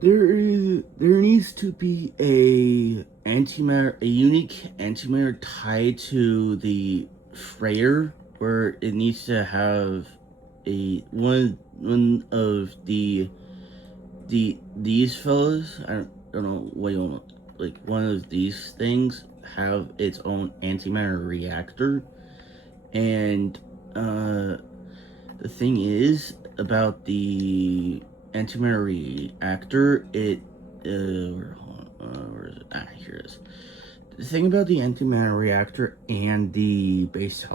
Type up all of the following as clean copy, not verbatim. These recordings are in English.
There needs to be a unique antimatter tied to the freighter, where it needs to have a one of these fellas. I don't know what you want, like one of these things have its own antimatter reactor. And the thing is about the antimatter reactor, where is it? Here it is. The thing about the antimatter reactor and the base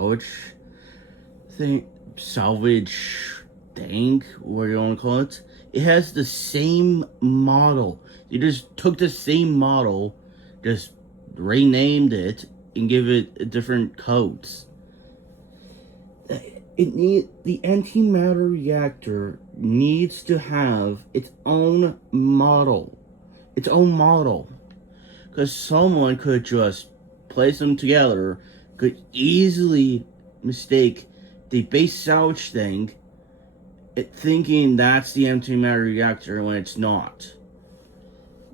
salvage thing, what do you want to call it? It has the same model. You just took the same model, just renamed it, and give it different codes. The antimatter reactor needs to have its own model. Its own model. Because someone could just place them together, could easily mistake the base salvage thing, thinking that's the antimatter reactor when it's not.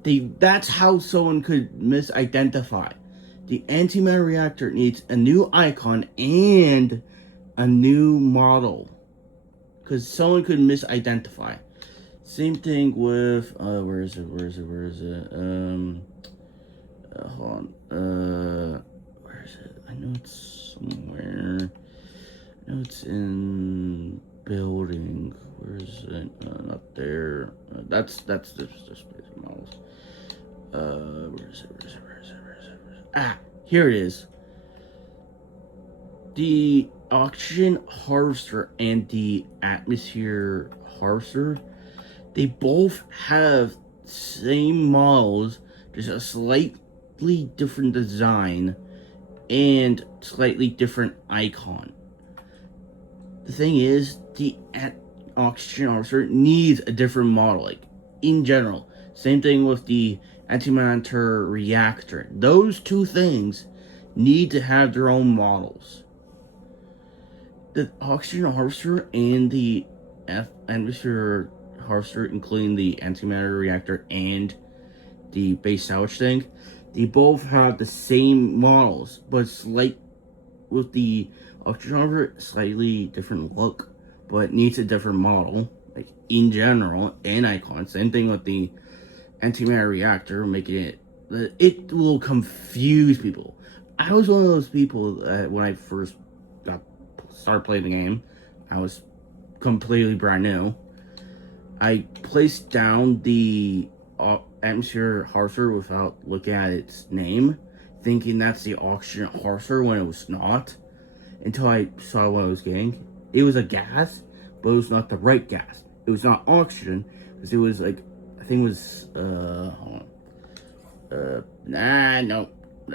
That's how someone could misidentify. The antimatter reactor needs a new icon and a new model, because someone could misidentify. Same thing with where is it? Hold on. Where is it? I know it's somewhere. I know it's in building. Where is it? Not there. That's this place models. Where is it? Ah, here it is. The oxygen harvester and the atmosphere harvester, they both have same models, just a slightly different design and slightly different icon. The thing is, the oxygen harvester needs a different model, like in general. Same thing with the antimatter reactor. Those two things need to have their own models. The oxygen harvester and the atmosphere harvester, including the antimatter reactor and the base salvage thing, they both have the same models, but with the oxygen harvester, slightly different look, but needs a different model, like in general, and icon. Same thing with the antimatter reactor, making it will confuse people. I was one of those people that when I first started playing the game, I was completely brand new. I placed down the atmosphere harvester without looking at its name, thinking that's the oxygen harvester when it was not. Until I saw what I was getting. It was a gas, but it was not the right gas. It was not oxygen, because it was like, I think it was hold on. No,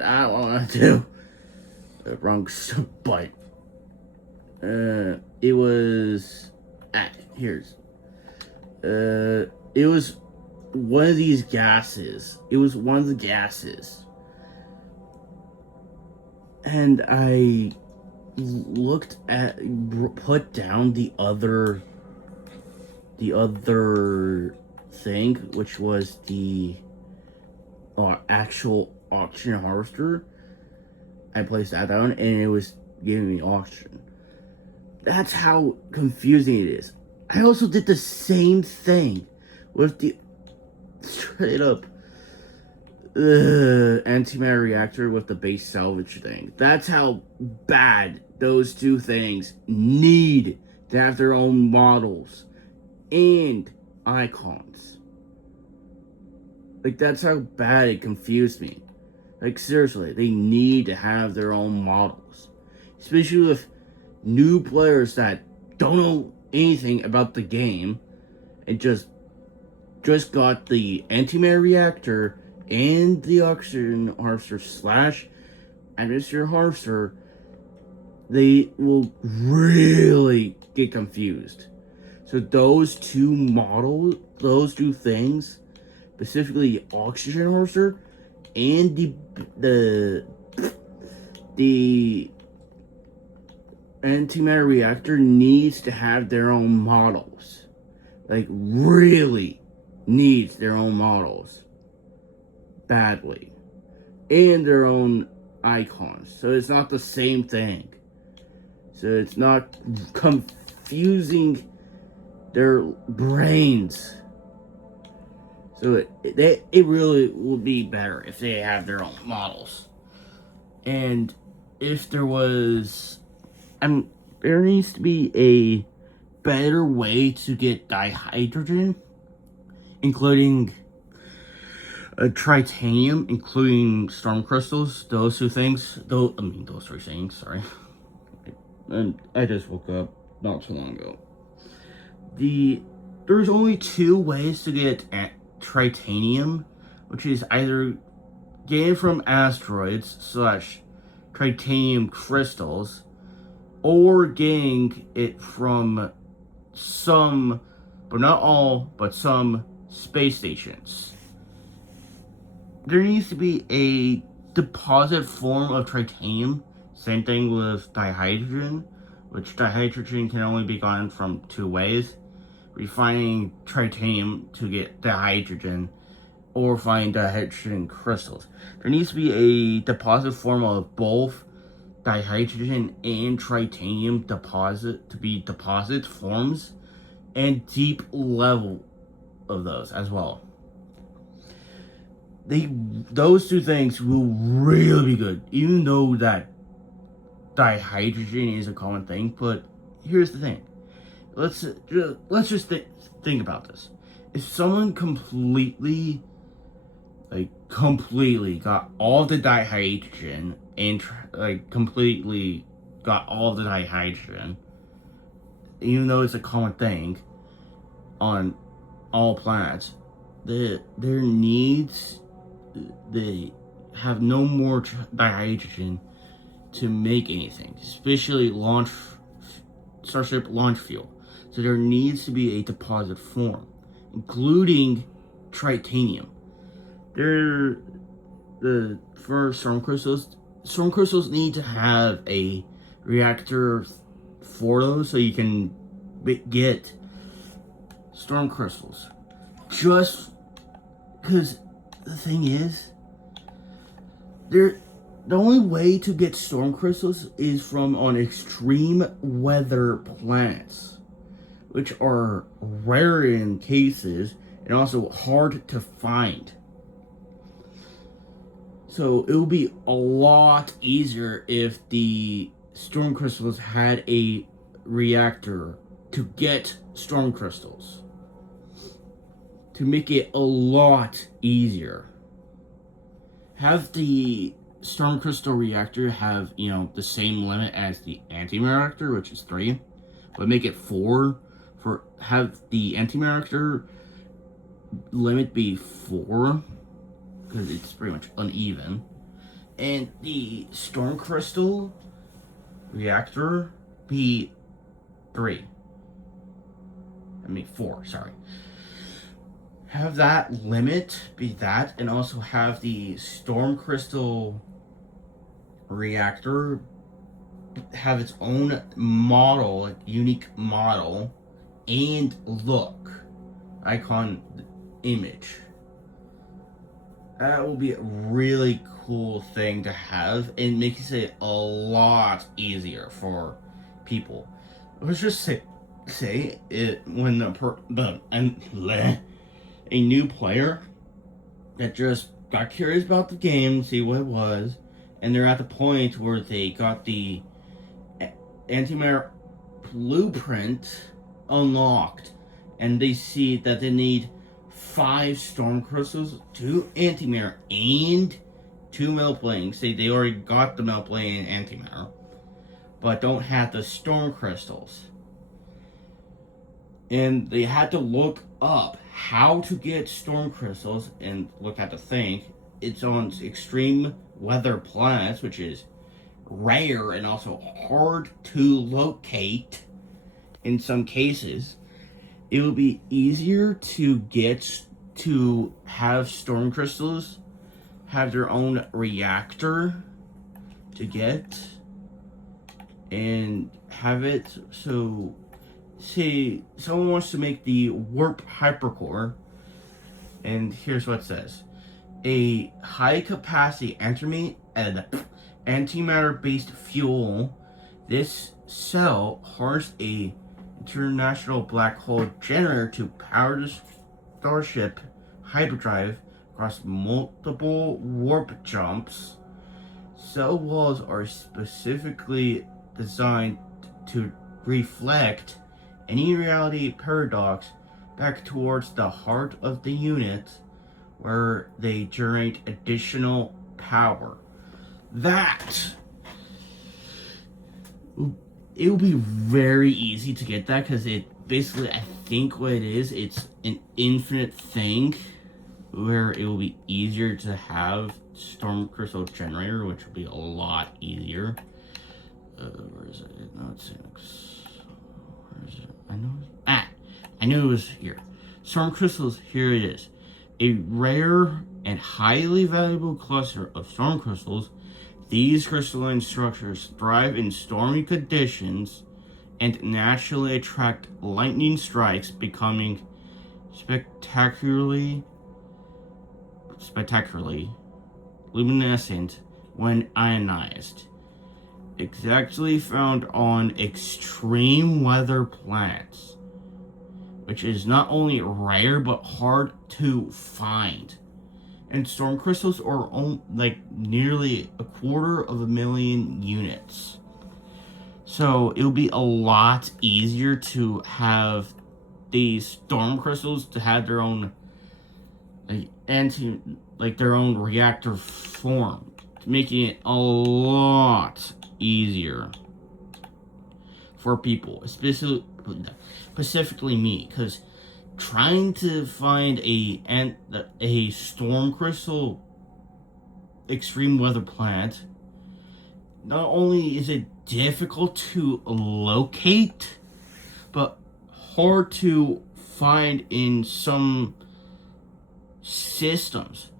I don't want to do the wrong bite. It was here's it was one of these gases. It was one of the gases, and I put down the other thing, which was the actual oxygen harvester. I placed that down, and it was giving me oxygen. That's how confusing it is. I also did the same thing with the straight up antimatter reactor with the base salvage thing. That's how bad those two things need to have their own models and icons. Like, that's how bad it confused me. Like, seriously, they need to have their own models. Especially with new players that don't know anything about the game and just got the antimatter reactor and the oxygen harvester slash atmosphere harvester. They will really get confused. So those two things, specifically the oxygen harvester and the antimatter reactor, needs to have their own models. Like, really. needs their own models badly and their own icons. So it's not the same thing. So it's not confusing their brains. So it really would be better if they have their own models. And if there was, there needs to be a better way to get dihydrogen, including tritanium, including storm crystals. Those two things. Those three things. Sorry, and I just woke up not too long ago. There's only two ways to get tritanium, which is either getting from asteroids / tritanium crystals, or getting it from some, but not all, but some space stations. There needs to be a deposit form of tritanium. Same thing with dihydrogen, which dihydrogen can only be gotten from two ways: refining tritanium to get dihydrogen, or finding dihydrogen crystals. There needs to be a deposit form of both dihydrogen and tritanium to be deposit forms, and deep level of those as well. Those two things will really be good, even though that dihydrogen is a common thing. But here's the thing: let's just think about this. If someone completely got all the dihydrogen and completely got all the dihydrogen, even though it's a common thing on all planets, they have no more dihydrogen to make anything, especially Starship launch fuel. So there needs to be a deposit form, including tritanium. For storm crystals need to have a reactor for those, so you can get storm crystals. Just because the thing is, the only way to get storm crystals is from on extreme weather planets, which are rare in cases and also hard to find. So it would be a lot easier if the storm crystals had a reactor to get storm crystals, to make it a lot easier. Have the storm crystal reactor have, the same limit as the antimatter reactor, which is 3, but make it 4. Have the antimatter reactor limit be 4, because it's pretty much uneven, and the storm crystal reactor be 4, sorry. Have that limit be that, and also have the storm crystal reactor have its own model, unique model, and look, icon, image. That will be a really cool thing to have, and makes it a lot easier for people. Let's just say it when a new player that just got curious about the game, see what it was, and they're at the point where they got the antimatter blueprint unlocked, and they see that they need 5 storm crystals, 2 antimatter, and 2 metal plating. Say they already got the metal plating and antimatter, but don't have the storm crystals. And they had to look up how to get storm crystals, and look at the thing. It's on extreme weather planets, which is rare and also hard to locate in some cases. It will be easier to have storm crystals have their own reactor to get, and have it so, say someone wants to make the warp hypercore, And here's what it says. A high-capacity antimatter-based fuel. This cell harnessed a international black hole generator to power the Starship hyperdrive across multiple warp jumps. Cell walls are specifically designed to reflect any reality paradox back towards the heart of the unit, where they generate additional power. That it will be very easy to get that, because it basically, I think what it is, it's an infinite thing where it will be easier to have storm crystal generator, which will be a lot easier. Where is it? No, it's where is it? I knew it was here. Storm crystals, here it is. A rare and highly valuable cluster of storm crystals. These crystalline structures thrive in stormy conditions and naturally attract lightning strikes, becoming spectacularly luminescent when ionized. Exactly found on extreme weather planets, which is not only rare but hard to find. And storm crystals are like nearly 250,000 units. So it'll be a lot easier to have these storm crystals to have their own their own reactor form, making it a lot easier for people, specifically me, because trying to find a storm crystal extreme weather planet, not only is it difficult to locate, but hard to find in some systems,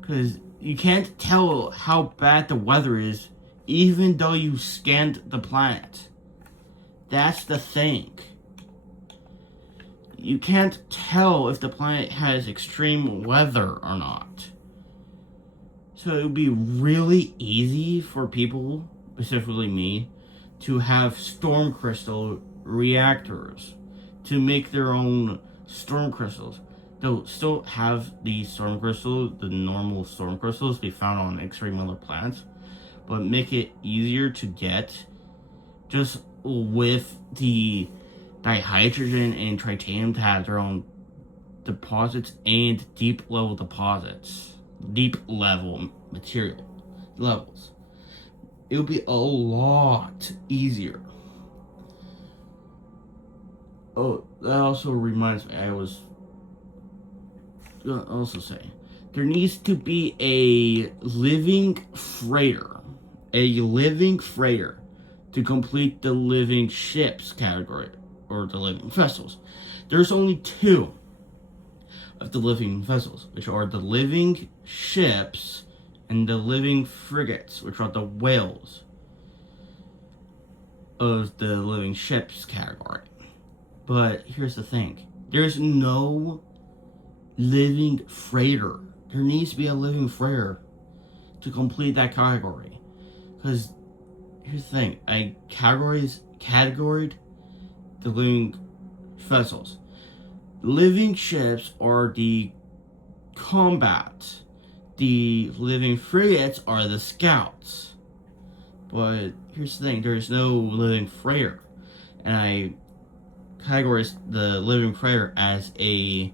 because you can't tell how bad the weather is even though you scanned the planet. That's the thing. You can't tell if the planet has extreme weather or not. So it would be really easy for people, specifically me, to have storm crystal reactors to make their own storm crystals. They'll still have the storm crystals, the normal storm crystals be found on extreme weather planets, but make it easier to get just with the dihydrogen and titanium to have their own deposits and deep level material levels. It would be a lot easier. Oh, that also reminds me, I was gonna also say, there needs to be a living freighter to complete the living ships category, or the living vessels. There's only 2 of the living vessels, which are the living ships and the living frigates, which are the whales of the living ships category. But here's the thing. There's no living freighter. There needs to be a living freighter to complete that category. Because here's the thing. I categorized the living vessels. Living ships are the combat. The living frigates are the scouts. But here's the thing. There's no living freighter. And I categorized the living freighter as a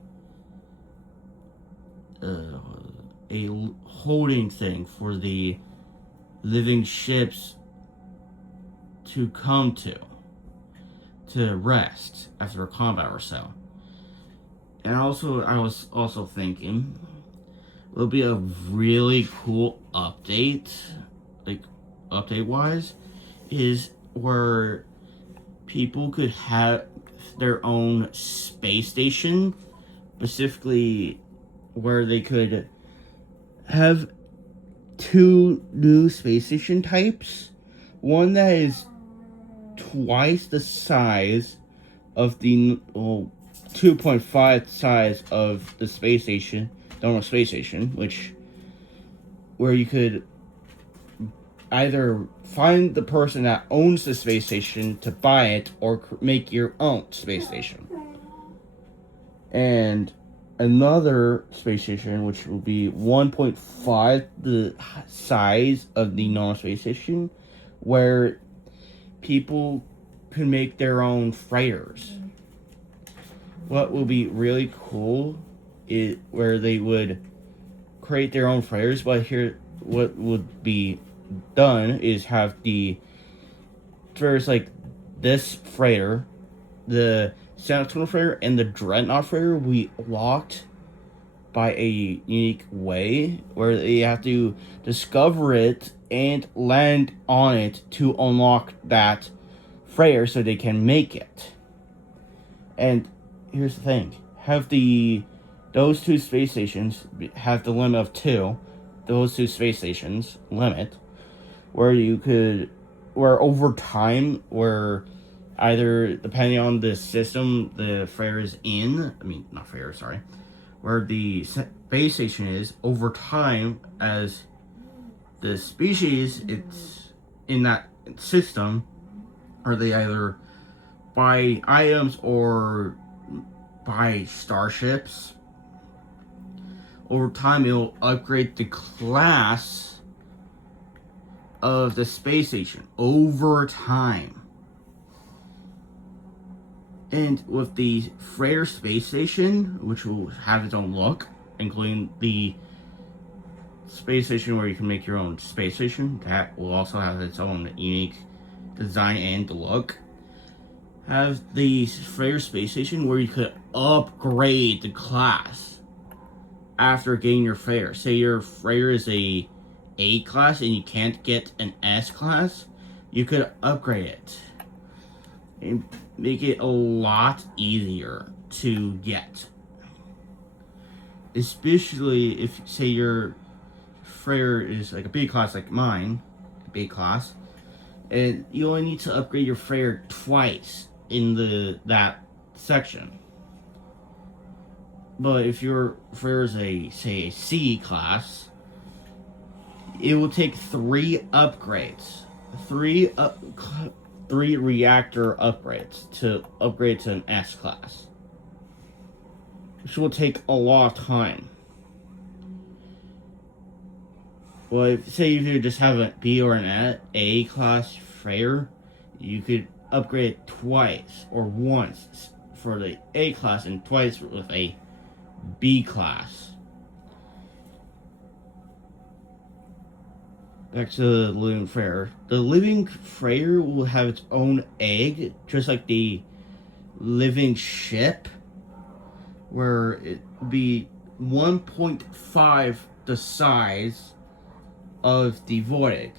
holding thing for the living ships to come to rest after a combat or so. And also, I was also thinking it would be a really cool update, like update-wise, is where people could have their own space station, specifically where they could have 2 new space station types. One that is twice the size of the 2.5 size of the space station, the normal space station, where you could either find the person that owns the space station to buy it or make your own space station. And another space station, which will be 1.5 the size of the normal space station, where people can make their own freighters. What will be really cool is where they would create their own freighters, but here what would be done is have there's like this freighter, the Sentinel freighter and the Dreadnought freighter will be locked by a unique way where they have to discover it and land on it to unlock that freighter so they can make it. And here's the thing, those two space stations have the limit of 2, those two space stations limit, where over time, where either depending on the system the freighter is in, where the space station is, over time, as the species it's in that system, or they either buy items or buy starships, over time it'll upgrade the class of the space station over time. And with the freighter space station, which will have its own look, including the space station where you can make your own space station, that will also have its own unique design and look. Have the freighter space station where you could upgrade the class after getting your freighter. Say your freighter is a class and you can't get an S class, you could upgrade it and make it a lot easier to get. Especially if, say, your freighter is like a B class like mine, B class, and you only need to upgrade your freighter twice in that section. But if your freighter is a C class, it will take 3 upgrades, 3 reactor upgrades to upgrade to an S class, which will take a lot of time. Well, if you just have a B or an A class freighter, you could upgrade it twice or once for the A class and twice with a B class. Back to the living freighter. The living freighter will have its own egg, just like the living ship, where it will be 1.5 the size of the void egg.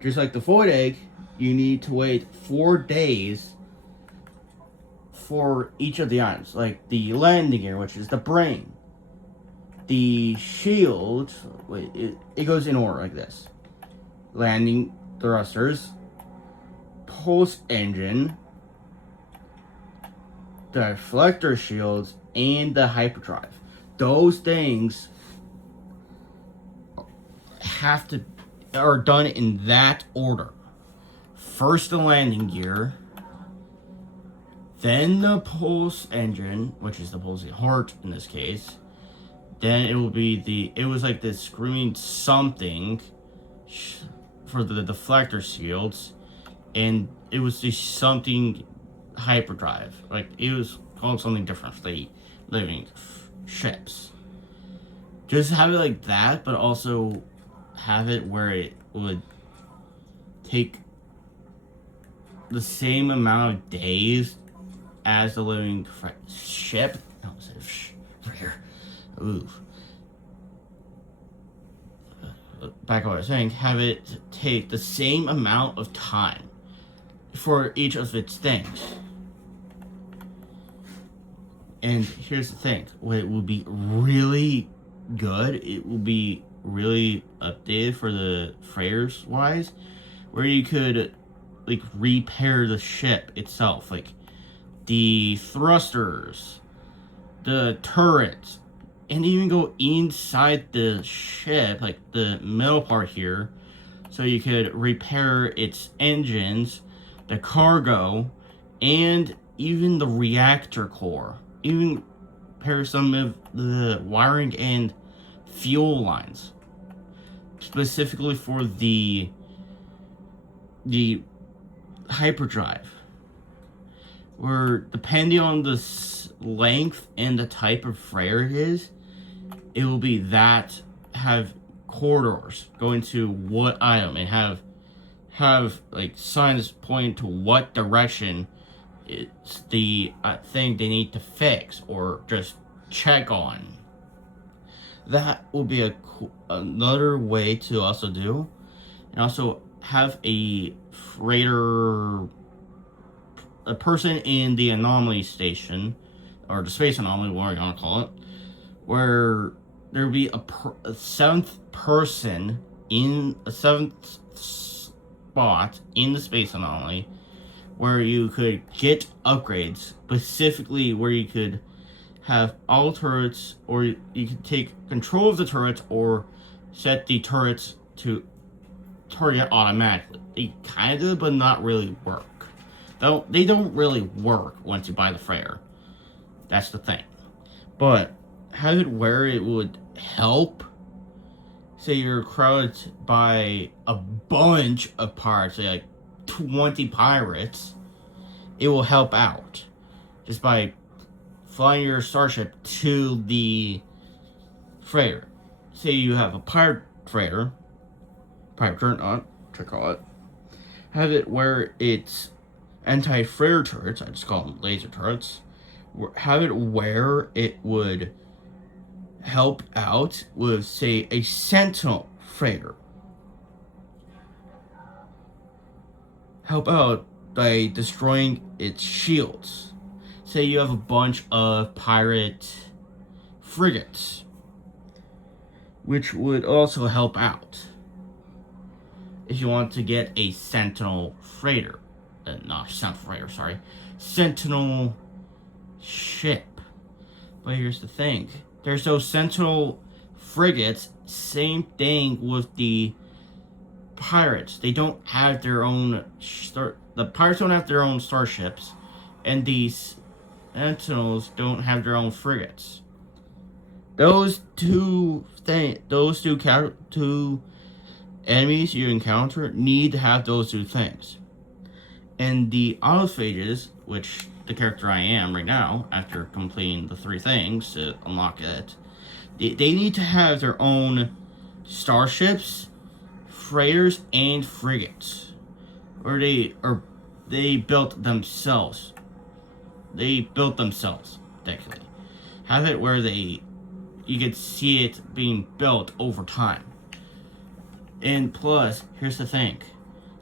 Just like the void egg, you need to wait 4 days for each of the items, like the landing gear, which is the brain. The shield, it goes in order like this. Landing thrusters, pulse engine, the deflector shields, and the hyperdrive. Those things are done in that order. First the landing gear, then the pulse engine, which is the pulsing heart in this case. Then it will be it was like this screaming something for the deflector shields, and it was the something hyperdrive. Like, it was called something different for the living ships. Just have it like that, but also have it where it would take the same amount of days as the living ship. No, freighter. Ooh. Back to what I was saying, have it take the same amount of time for each of its things. And here's the thing, it will be really good, it will be really updated for the freighters wise, where you could like repair the ship itself. Like, the thrusters, the turrets, and even go inside the ship, like the middle part here, so you could repair its engines, the cargo, and even the reactor core. Even repair some of the wiring and fuel lines, specifically for the hyperdrive, where depending on the length and the type of freighter it is, it will be that have corridors going to what item and have like signs pointing to what direction it's the thing they need to fix or just check on. That will be another way to also do, and also have a person in the anomaly station, or the space anomaly, whatever you want to call it, where there will be a seventh person in a seventh spot in the space anomaly, where you could get upgrades, specifically where you could have all turrets, or you could take control of the turrets, or set the turrets to target automatically. They kind of, but not really work. They don't really work once you buy the freighter. That's the thing. But have it where it would help. Say you're crowded by a bunch of pirates, say like 20 pirates, it will help out just by flying your starship to the freighter. Say you have a pirate freighter, pirate dreadnought, to call it. Have it where it's anti-freighter turrets, I just call them laser turrets. Have it where it would help out with, say, a sentinel freighter. Help out by destroying its shields. Say you have a bunch of pirate frigates, which would also help out if you want to get a sentinel freighter. Not sentinel freighter, sorry. Sentinel ship. But here's the thing. There's those sentinel frigates, same thing with the pirates. They don't have their own the pirates don't have their own starships, and these sentinels don't have their own frigates. Those two enemies you encounter need to have those two things. And the autophages, which the character I am right now, after completing the 3 things to unlock it, they need to have their own starships, freighters, and frigates. Or they built themselves. They built themselves, technically. Have it where you could see it being built over time. And plus, here's the thing.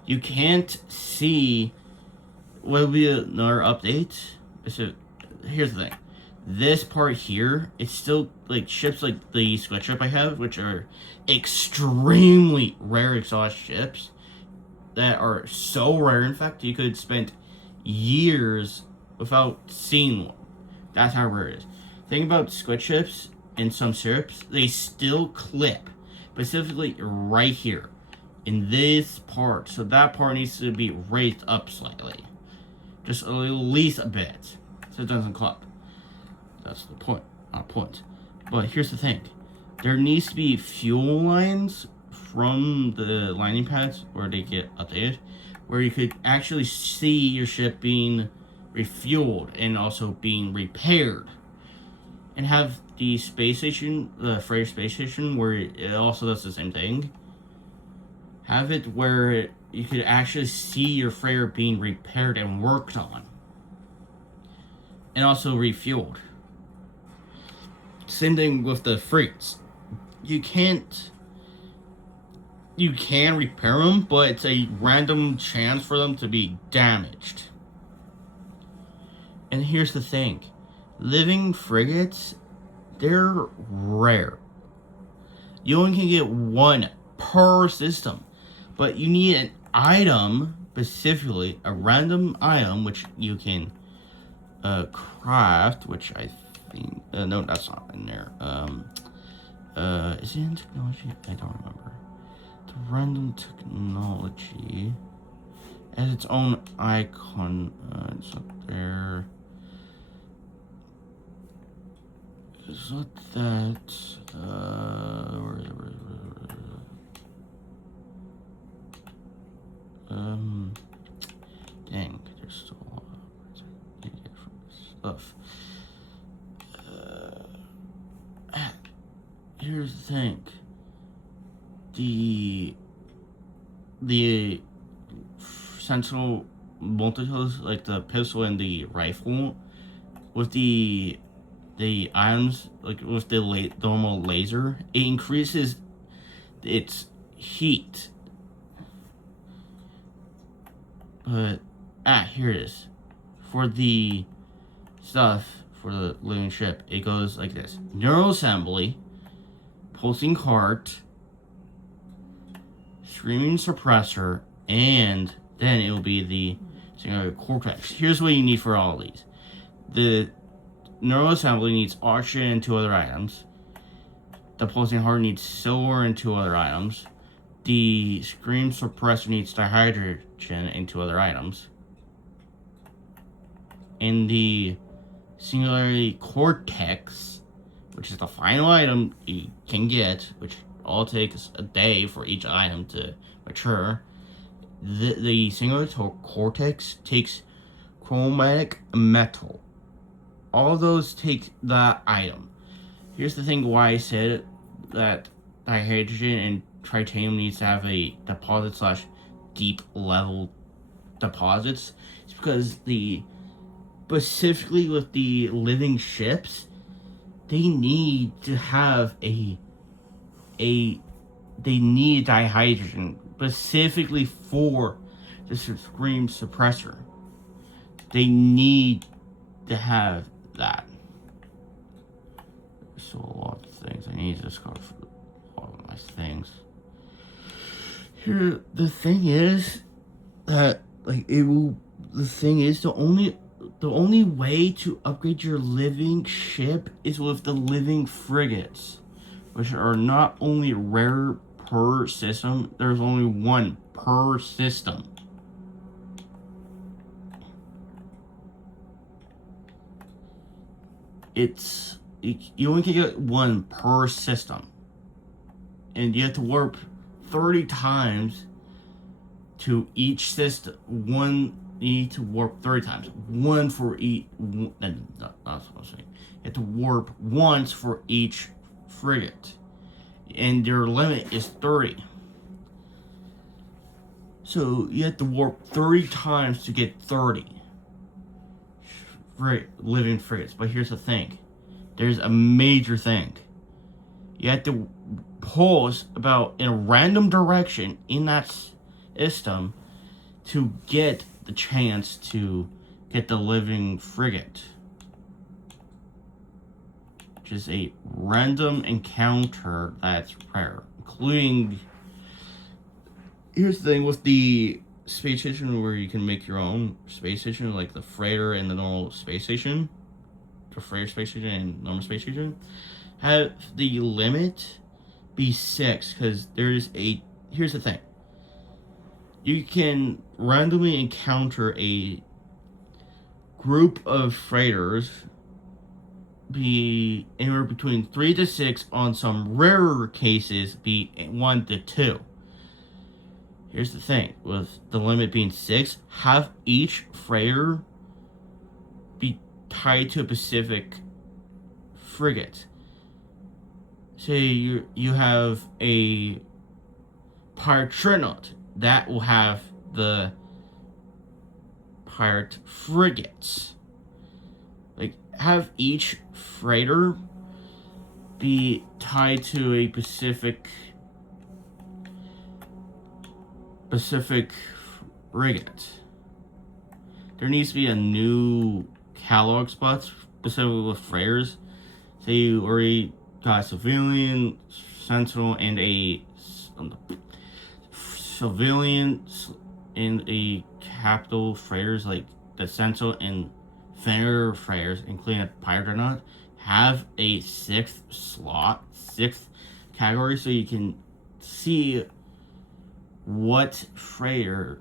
You can't see what will be another update. So here's the thing. This part here, it's still like ships like the Squid ship I have, which are extremely rare exhaust ships that are so rare. In fact, you could spend years without seeing one. That's how rare it is. Thing about Squid ships and some ships, they still clip, specifically right here in this part. So that part needs to be raised up slightly. Just at least a bit, so it doesn't clump. That's the point, not point. But here's the thing. There needs to be fuel lines from the landing pads where they get updated, where you could actually see your ship being refueled and also being repaired. And have the space station, the freighter space station, where it also does the same thing. Have it where you could actually see your freighter being repaired and worked on. And also refueled. Same thing with the frigates. You can repair them, but it's a random chance for them to be damaged. And here's the thing. Living frigates, they're rare. You only can get 1 per system. But you need an item, specifically a random item, which you can craft, which I think no, that's not in there. Is it in technology? I don't remember. The random technology has its own icon. It's up there. Is it that? Where is it? Dang, there's still a lot of words I need to get from this stuff. Here's the thing. The sentinel multi-tools, like the pistol and the rifle, with the items, like with the normal laser, it increases its heat. But here it is. For the stuff for the living ship, it goes like this: neural assembly, pulsing cart, screaming suppressor, and then it will be the singular cortex. Here's what you need for all of these. The neural assembly needs oxygen and 2 other items. The pulsing heart needs silver and 2 other items. The scream suppressor needs dihydrogen and 2 other items. And the singularity cortex, which is the final item you can get, which all takes a day for each item to mature. The singularity cortex takes chromatic metal. All of those take that item. Here's the thing why I said that dihydrogen and titanium needs to have a deposit / deep level deposits. It's because specifically with the living ships, they need to have they need dihydrogen specifically for the scream suppressor. They need to have that. So a lot of things I need to discover for all of my things. Here, the thing is that the only way to upgrade your living ship is with the living frigates, which are not only rare per system. There's only 1 per system. You only can get 1 per system, and you have to warp 30 times to each system. You need to warp 30 times. 1 for each. That's what I'm saying. You have to warp once for each frigate, and your limit is 30. So you have to warp 30 times to get 30 living frigates. But here's the thing. There's a major thing. You have to pulse about in a random direction in that system to get the chance to get the living frigate, which is a random encounter that's rare, including. Here's the thing with the space station, where you can make your own space station, like the freighter and the normal space station, the freighter space station and normal space station, have the limit be 6, because here's the thing. You can randomly encounter a group of freighters, be anywhere between 3 to 6, on some rarer cases be 1 to 2. Here's the thing, with the limit being 6, have each freighter be tied to a specific frigate. Say you have a pirate dreadnought, that will have the pirate frigates. Have each freighter be tied to a specific frigate. There needs to be a new catalog spot specifically with freighters. Say you already got a civilian, sentinel, and a civilian and a capital freighters, like the sentinel and Fenrir freighters, including a pirate dreadnought, have a sixth category, so you can see what frigate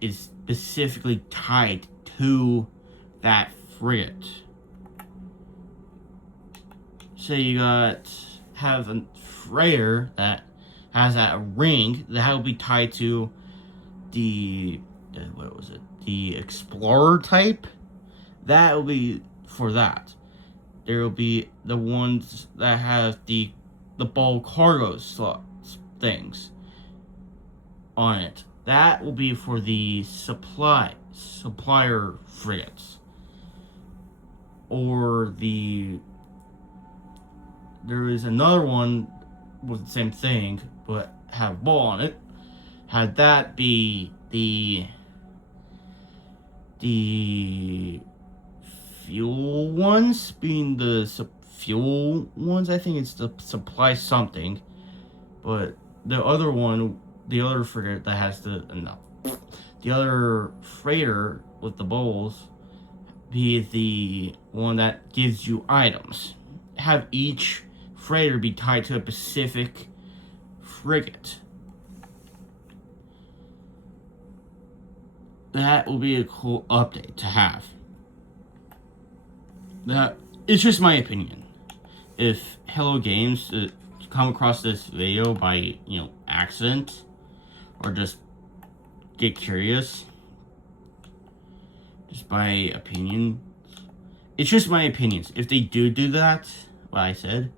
is specifically tied to that frigate. So you have a freighter that has that ring that will be tied to the explorer type. That will be for that. There will be the ones that have the bulk cargo slots things on it. That will be for the supplier frigates. Or there is another one with the same thing, but have a ball on it. Had that be the fuel ones, being the fuel ones. I think it's the supply something, but the other frigate that has the other freighter with the bowls be the one that gives you items. Have each freighter be tied to a specific frigate. That will be a cool update to have. That it's just my opinion. If Hello Games come across this video by accident, or just get curious, just my opinion. It's just my opinions. If they do that, what I said,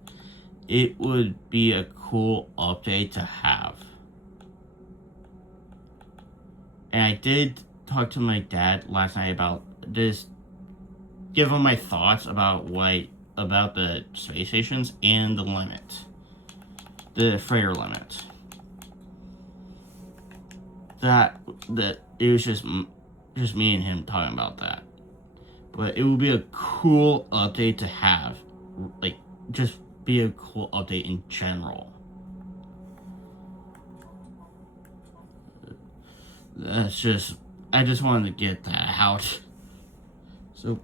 it would be a cool update to have. And I did talk to my dad last night about this, give him my thoughts about the space stations and the freighter limit. That it was just me and him talking about that. But it would be a cool update to have, just be a cool update in general. I just wanted to get that out. So